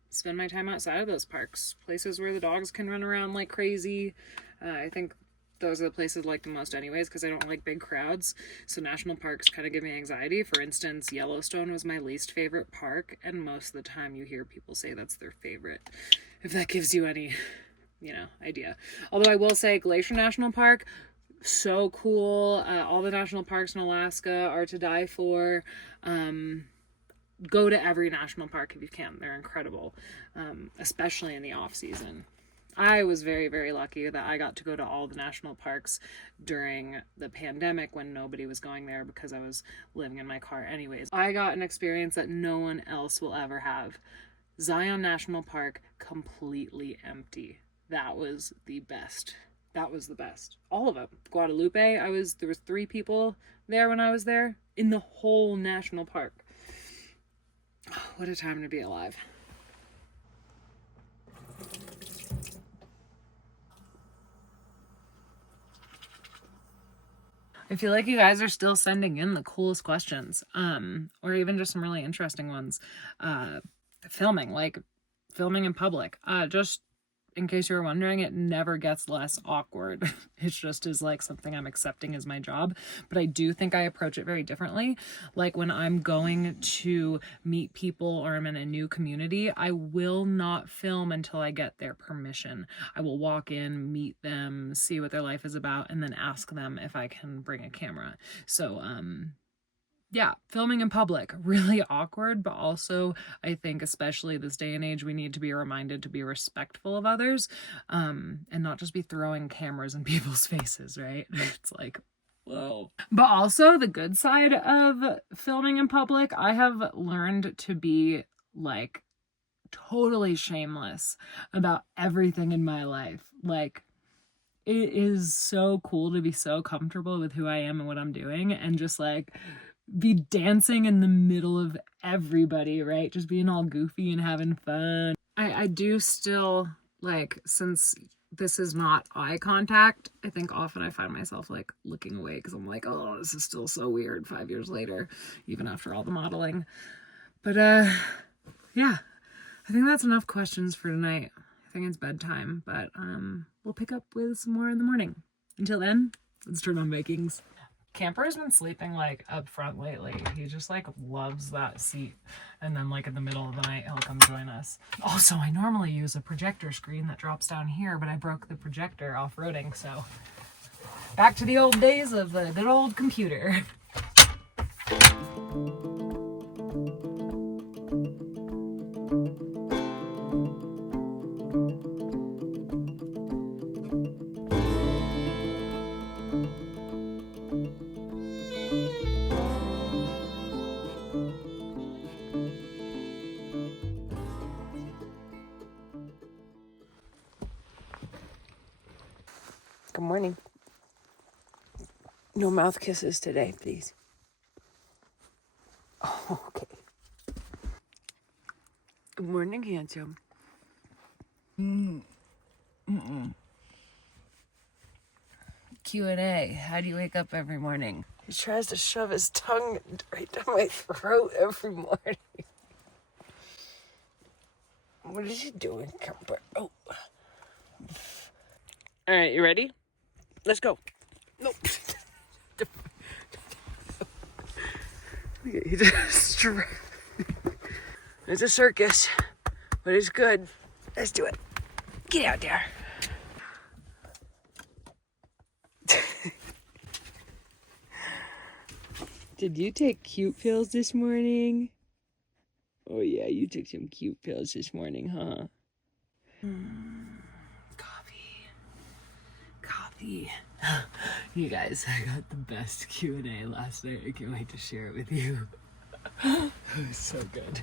spend my time outside of those parks. Places where the dogs can run around like crazy. I think those are the places I like the most anyways because I don't like big crowds. So national parks kind of give me anxiety. For instance, Yellowstone was my least favorite park, and most of the time you hear people say that's their favorite. If that gives you any, idea. Although I will say Glacier National Park, so cool. All the national parks in Alaska are to die for. Go to every national park if you can. They're incredible, especially in the off season. I was very, very lucky that I got to go to all the national parks during the pandemic when nobody was going there because I was living in my car anyways. I got an experience that no one else will ever have. Zion National Park, completely empty. That was the best. That was the best. All of them. Guadalupe, there was 3 people there when I was there in the whole national park. What a time to be alive. I feel like you guys are still sending in the coolest questions, or even just some really interesting ones. Filming in public. Just in case you were wondering, it never gets less awkward. It just is like something I'm accepting as my job. But I do think I approach it very differently. Like when I'm going to meet people or I'm in a new community, I will not film until I get their permission. I will walk in, meet them, see what their life is about, and then ask them if I can bring a camera. So, yeah, filming in public, really awkward, but also I think especially this day and age, we need to be reminded to be respectful of others, and not just be throwing cameras in people's faces, right? It's like, whoa. But also the good side of filming in public, I have learned to be like totally shameless about everything in my life. Like, it is so cool to be so comfortable with who I am and what I'm doing and just like be dancing in the middle of everybody, right? Just being all goofy and having fun. I do still, like, since this is not eye contact, I think often I find myself like looking away because I'm like, oh, this is still so weird 5 years later, even after all the modeling. But yeah, I think that's enough questions for tonight. I think it's bedtime, but we'll pick up with some more in the morning. Until then, let's turn on Vikings. Camper's been sleeping like up front lately. He just like loves that seat. And then like in the middle of the night, he'll come join us. Also, I normally use a projector screen that drops down here, but I broke the projector off-roading. So back to the old days of the good old computer. Good morning. No mouth kisses today, please. Oh, okay. Good morning, handsome. Q&A. How do you wake up every morning? He tries to shove his tongue right down my throat every morning. What is he doing, Camper? Oh. All right, you ready? Let's go. Nope. He just It's a circus, but it's good. Let's do it. Get out there. Did you take cute pills this morning? Oh yeah, you took some cute pills this morning, huh? Coffee. You guys, I got the best Q&A last night. I can't wait to share it with you. It was so good.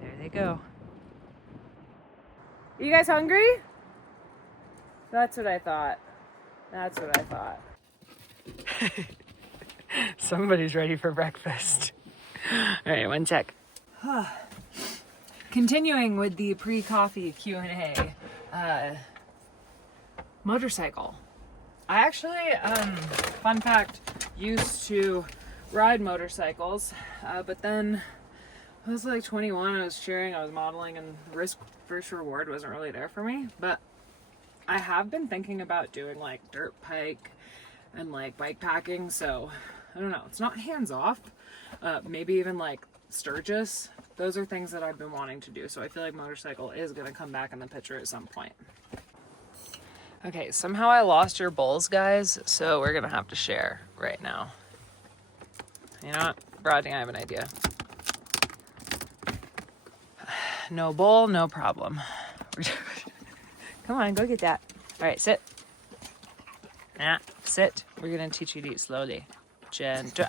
There they go. Are you guys hungry? That's what I thought. That's what I thought. Somebody's ready for breakfast. All right, one sec. Continuing with the pre-coffee Q&A. Motorcycle. I actually, fun fact, used to ride motorcycles, but then I was like 21, I was cheering, I was modeling, and risk versus reward wasn't really there for me. But I have been thinking about doing like dirt bike and like bike packing, so I don't know, it's not hands off. Maybe even like Sturgis. Those are things that I've been wanting to do, so I feel like motorcycle is gonna come back in the picture at some point. Okay, somehow I lost your bowls, guys, so we're gonna have to share right now. You know what, Rodney, I have an idea. No bowl, no problem. Come on, go get that. All right, sit. Sit. We're gonna teach you to eat slowly. Gentle,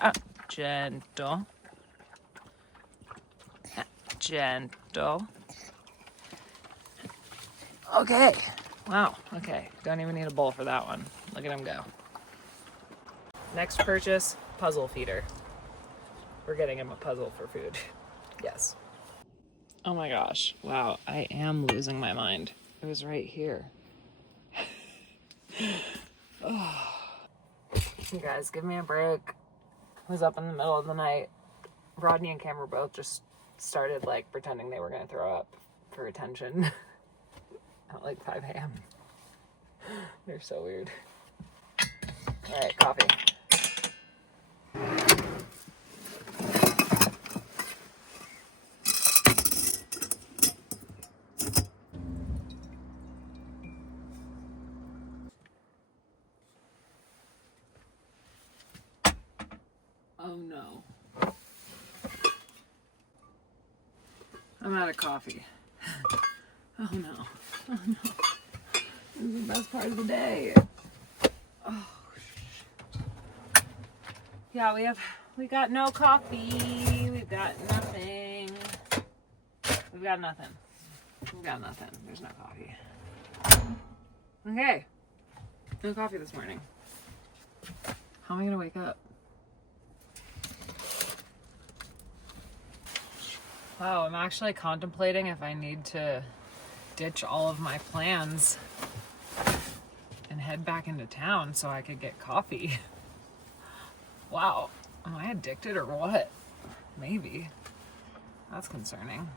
gentle, gentle. Okay. Wow, okay. Don't even need a bowl for that one. Look at him go. Next purchase, puzzle feeder. We're getting him a puzzle for food. Yes. Oh my gosh. Wow, I am losing my mind. It was right here. Oh. You guys, give me a break. I was up in the middle of the night. Rodney and Cam were both just started like pretending they were gonna throw up for attention at like 5 a.m. They're so weird. All right, coffee. Oh no. I'm out of coffee. Oh no. Oh no. This is the best part of the day. Oh. Yeah, we got no coffee. We've got nothing. We've got nothing. We've got nothing. There's no coffee. Okay. No coffee this morning. How am I gonna wake up? Wow, I'm actually contemplating if I need to ditch all of my plans and head back into town so I could get coffee. Wow, am I addicted or what? Maybe. That's concerning.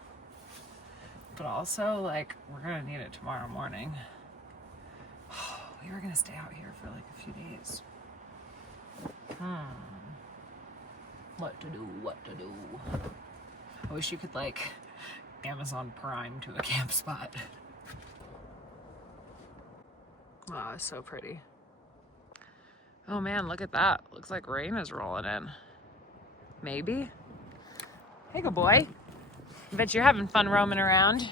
But also, like, we're gonna need it tomorrow morning. We were gonna stay out here for like a few days. What to do? I wish you could like Amazon Prime to a camp spot. Wow, it's so pretty. Oh man, look at that. Looks like rain is rolling in. Maybe? Hey, good boy. I bet you're having fun roaming around.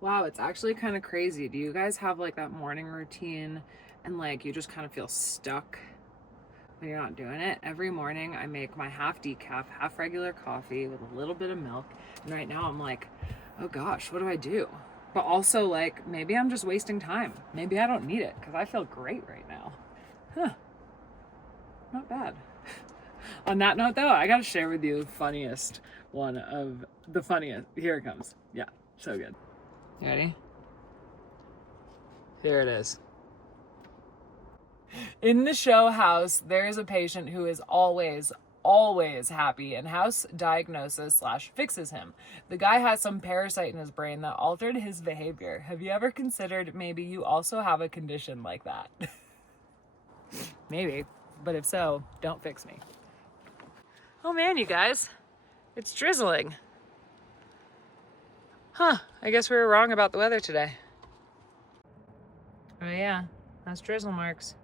Wow, it's actually kind of crazy. Do you guys have like that morning routine and like you just kind of feel stuck when you're not doing it. Every morning I make my half decaf, half regular coffee with a little bit of milk. And right now I'm like, oh gosh, what do I do? But also like, maybe I'm just wasting time. Maybe I don't need it because I feel great right now. Huh. Not bad. On that note though, I gotta share with you the funniest one of the funniest. Here it comes. Yeah, so good. You ready? Here it is. In the show house, there is a patient who is always happy and house diagnosis / fixes him. The guy has some parasite in his brain that altered his behavior. Have you ever considered maybe you also have a condition like that? Maybe, but if so, don't fix me. Oh man, you guys, it's drizzling. Huh, I guess we were wrong about the weather today. Oh yeah, that's drizzle marks.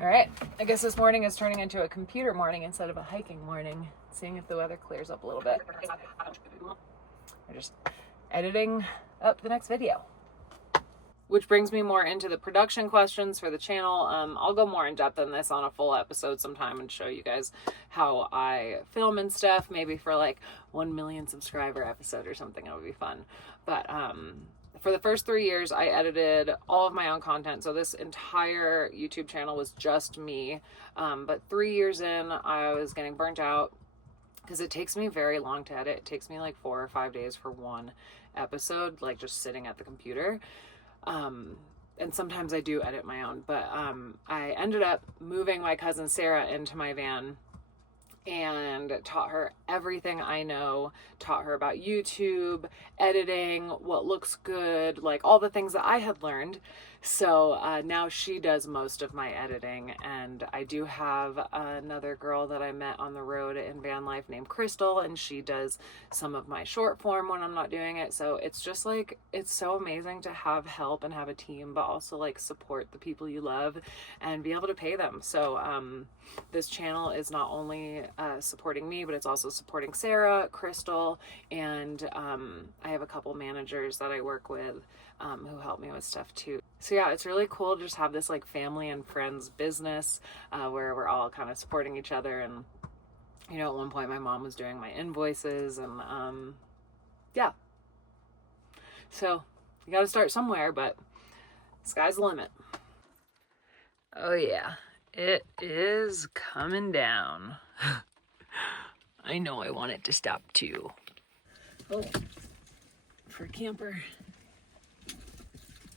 All right, I guess this morning is turning into a computer morning instead of a hiking morning. Seeing if the weather clears up a little bit. We're just editing up the next video. Which brings me more into the production questions for the channel. I'll go more in depth on this on a full episode sometime and show you guys how I film and stuff. Maybe for like 1 million subscriber episode or something, it would be fun. But for the first 3 years, I edited all of my own content. So this entire YouTube channel was just me. But 3 years in, I was getting burnt out because it takes me very long to edit. It takes me like 4 or 5 days for one episode, like just sitting at the computer. And sometimes I do edit my own, but I ended up moving my cousin Sarah into my van and taught her everything I know, taught her about YouTube, editing, what looks good, like all the things that I had learned. So now she does most of my editing, and I do have another girl that I met on the road in van life named Crystal, and she does some of my short form when I'm not doing it. So it's just like, it's so amazing to have help and have a team, but also like support the people you love and be able to pay them. So this channel is not only supporting me, but it's also supporting Sarah, Crystal, and I have a couple managers that I work with who help me with stuff too. So yeah, it's really cool to just have this like family and friends business where we're all kind of supporting each other. And you know, at one point my mom was doing my invoices, and yeah. So you got to start somewhere, but sky's the limit. Oh yeah, it is coming down. I know I want it to stop too. Oh, for camper.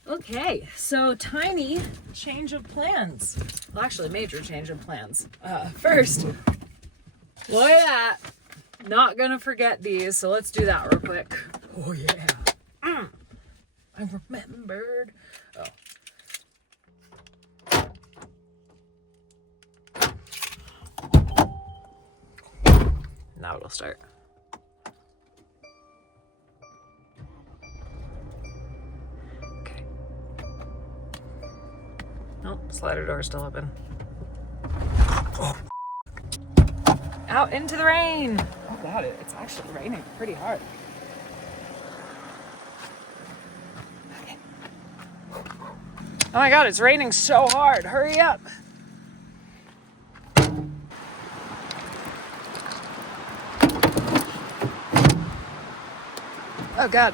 Okay, so tiny change of plans. Well, actually, major change of plans. First, look at that. Not gonna forget these, so let's do that real quick. Oh yeah. I remembered. Oh. Now it'll start. Nope, slider door still open. Oh. Out into the rain. Oh god, it's actually raining pretty hard. Okay. Oh my god, it's raining so hard. Hurry up. Oh god.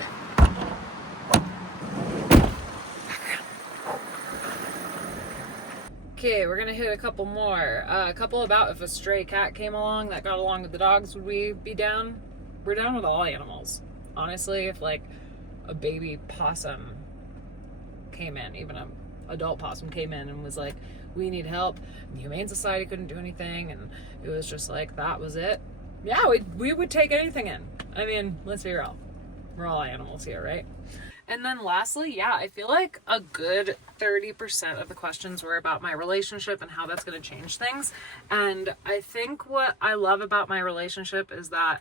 Okay, we're gonna hit a couple more. A couple about if a stray cat came along that got along with the dogs, would we be down? We're down with all animals. Honestly, if like a baby possum came in, even an adult possum came in and was like, we need help, and the Humane Society couldn't do anything, and it was just like, that was it. Yeah, we would take anything in. I mean, let's be real. We're all animals here, right? And then lastly, yeah, I feel like a good 30% of the questions were about my relationship and how that's going to change things. And I think what I love about my relationship is that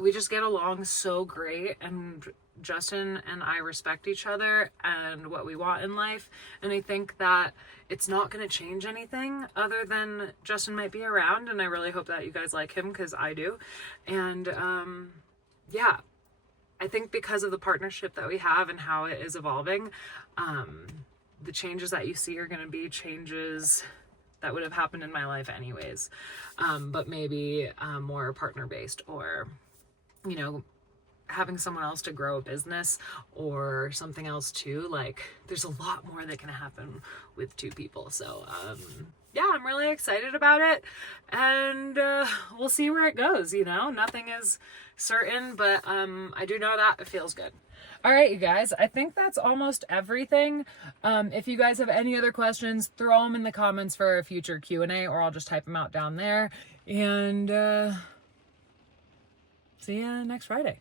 we just get along so great, and Justin and I respect each other and what we want in life. And I think that it's not going to change anything other than Justin might be around, and I really hope that you guys like him because I do. And yeah, I think because of the partnership that we have and how it is evolving, the changes that you see are going to be changes that would have happened in my life anyways. But maybe more partner based, or, you know, having someone else to grow a business or something else too. Like, there's a lot more that can happen with two people. So yeah, I'm really excited about it, and we'll see where it goes. You know, nothing is certain, but I do know that it feels good. All right, you guys, I think that's almost everything. If you guys have any other questions, throw them in the comments for a future Q&A, or I'll just type them out down there. And see you next Friday.